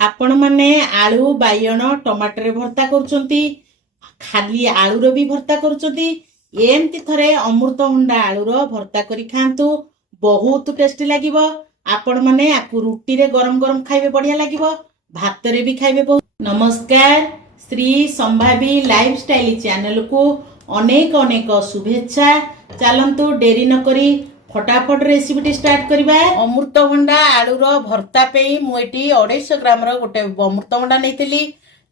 आपण माने आलू बाइगण टमाटर भर्ता करुचंती खाली आलूर भी भर्ता करुचंती एमती थरे अमृतभंडा आलूर भर्ता करी खांतु बहुत टेस्टी लागिबो। आपण माने आकु रुटी रे गरम गरम खाइबे बढ़िया लागिबो, भात रे भी खाइबे बहुत। नमस्कार, श्री संभावी लाइफस्टाइल चैनल को अनेक अनेक शुभेच्छा। चलंतु डेरी न करी फटाफट रेसिपी स्टार्ट करवा। अमृतभंडा आलूर भर्ता पे मुझे 250 ग्राम गोटे अमृतभंडा नहीं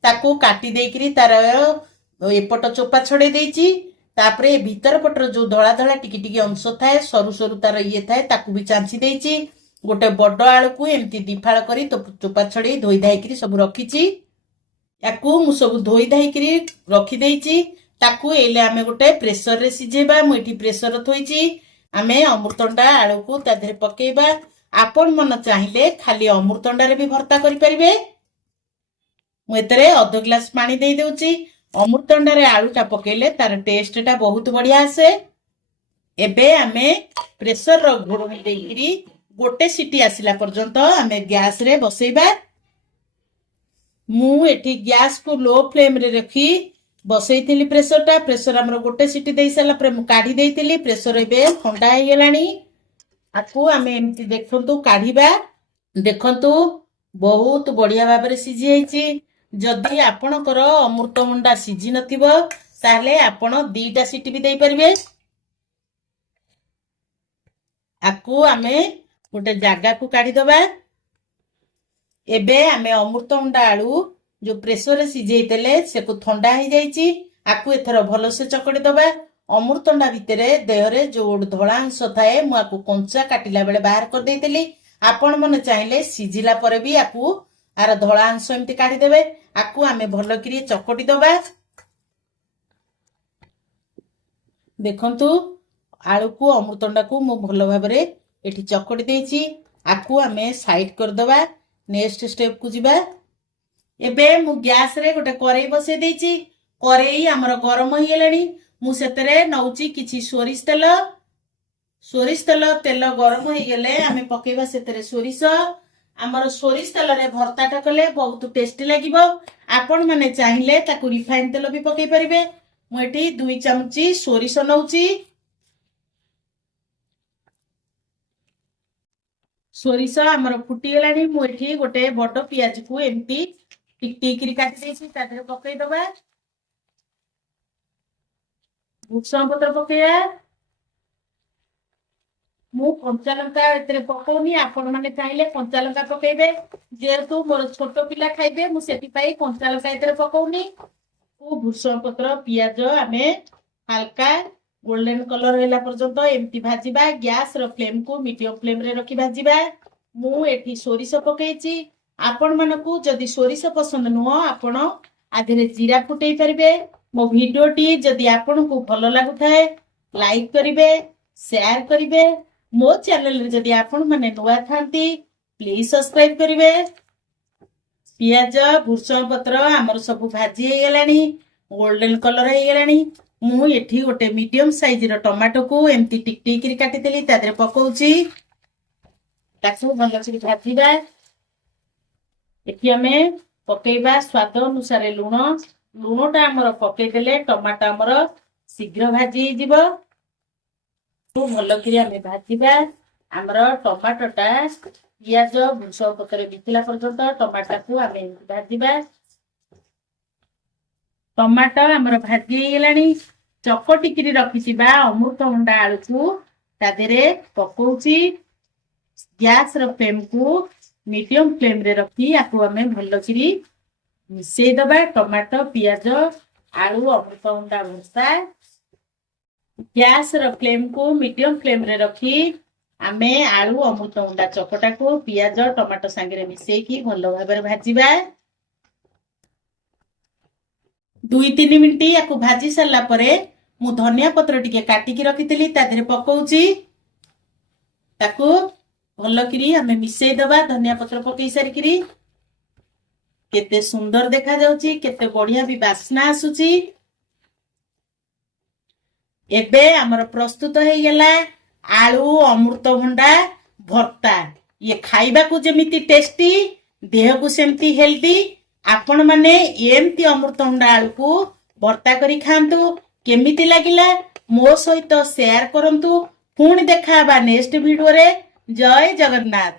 ताकू काटी देकरी तार एपट चोपा छड़े देची तापरे भीतर पटर जो धड़ा धड़ा टिकी टिकी अंश थाए सरु सरु तार ये थाए ताकू भी चांची देची। गोटे बड़ आलू को एमती दिफाड़ करी तो चोपा छड़े धोई धाई सब रखी याकू मु सब धोई धाई रखी देची। ताकू एले आमे गोटे प्रेसर रे सिझेबा। मुठी प्रेसर थोइची आमे अमृतभंडा आलू को ता देहरे पकेइबा। आपण मन चाहिले खाली अमृतभंडा रे भी भर्ता करि परिबे। मु एतरे अध ग्लास पानी देई देउची। अमृतभंडा रे आलूटा पकेइले तार टेस्टटा बहुत बढ़िया आसे। एबे आमे प्रेसर रो घोड़णी देइकरी गोटे सीटी आसिला पर्यंत आमे गैस रे बसैबा। मु एठी गैस को लो फ्लेम रे रखी बसैथिली प्रेसरटा। प्रेसर हमर गोटे सीटी देई साला पर मु काढी देइथिली। प्रेसर एबे ठंडा हे गेलानी। आकु आमे एमती देखंतु काढीबा। देखंतु बहुत बढ़िया भाबरे सिझी हेची। जदि आपणकर अमृतभंडा सिझी नथिबो ताले आपण 2टा सीटी भी देई परिबे। आकु आमे गोटे जागा को काढी दबा। एबे आमे अमृतभंडा आलू जो प्रेसर रे सिझेइतेले से को ठंडा हे जाईची। आकु एथरो भलो से चकड़ी दबा। अमृतभंडा भितरे देहरे जो धळा अंश थाए मु आकु कंचा काटिला बेले बाहर कर देइतेली। आपण मन चाहिले सिझिला परे भी आकु आर धळा अंश एमती काढी देबे। आकु आमे भलो करी चकड़ी दबा। देखंतु आलू को अमृतभंडा को मु भलो भाबरे एठी चकड़ी देइची। आकु आमे साइड कर दबा। नेक्स्ट स्टेप को जिबा। एबे मु गैस रे गोटे करेई बसे देइची। करेई हमर गरम होई गेलानी। मु सेतरे नउची किछि सोरिष तेल तेल गरम होई गेले आमे पकेबा सेतरे सोरिष। हमर सोरिष तेल रे भर्ताटा कले बहुत टेस्टी लागिबो। आपण माने चाहिले ताकू रिफाइन तेल भी पकेई परिबे। मु एठी 2 चमची सोरिष नउची। सोरिष हमर फुटी गेलानी। मु एठी गोटे बड़ पियाज को एमती टिक टिक करी काटी देछि ता देहरे पकेई दबा। भुसंग पत्र पकेया। मु कंचा लंका एतरे पकोनी। आपण माने चाहिले कंचा लंका पकेइबे। जेहेतु मोर छोट पिला खाइबे मु सेति पई कंचा लंका एतरे पकोनी। ओ भुसंग पत्र पियाज आमे हल्का गोल्डन कलर होला पर्यंत एमती भाजिबा। गैस रो फ्लेम को मीडियम फ्लेम रे रखी भाजिबा। मु एठी सोरिष पकेइची। आपण मानकू जदि सोरिष पसंद नुह आपण आधेरे जीरा फुटेई परिबे। मो वीडियोटी जदि आपण को भलो लागुथाए लाइक करिवे, शेयर करिवे। मो चैनल रे जदि आपण माने नुआ थांती प्लीज सब्सक्राइब करिवे। पियाज भुसंग पत्र हमर सब भाजी हे गेलानी, गोल्डन कलर हे गेलानी। मु एठी गोटे मीडियम साइज रो टमाटो को एमती टिक टिक करी काटी देली ता देरे पकोउची। ताकू भलो से भाजीबा। एठी हमें पकेइबा स्वाद अनुसार लूण। लूणटा हमर पकेइ देले टमाटो हमर शीघ्र भाजी जिवो। तो भलो करी हमें भाजीबा। हमर टमाटोटा पियाज भुसंग पत्र बिथिला पर्यंत टमाटा को हमें भाजीबा। टमाटो हमर भाजी हे गेलानी। चकटी करी रखिथिबा अमृतभंडा आलू को ता देहरे पकोउची। गैस रो फ्लेम को मीडियम फ्लेम रे रखी आकु हमें भलो करी मिसई दबा। टमाटो पियाज आलू अमृतभंडा भर्ता। गैस रो फ्लेम को मीडियम फ्लेम रे रखी आमे आलू अमृतभंडा चकटा को पियाज टमाटो संगे मिसई की भलो भाबरे भाजीबा। 2-3 मिनिट याकू भाजी सरला परे मु धनिया पत्र टिके काटी की रखिथिली ता देहरे पकोउची। ताकू भलो करी हमें मिसई दबा। धनिया पत्र पकई सारी करी केते सुंदर देखा जाउची, केते बढ़िया भी बास्ना आसुची। एबे हमर प्रस्तुत हे गेला आलू अमृतभंडा भर्ता। ये खाइबा को जेमिति टेस्टी देह को सेमती हेल्दी आपण माने एमती अमृतभंडा आलू को भर्ता करी खांतु केमिति लागिला मो सहित शेयर करंतु पुणी देखा नेक्स्ट वीडियो रे जय जगन्नाथ।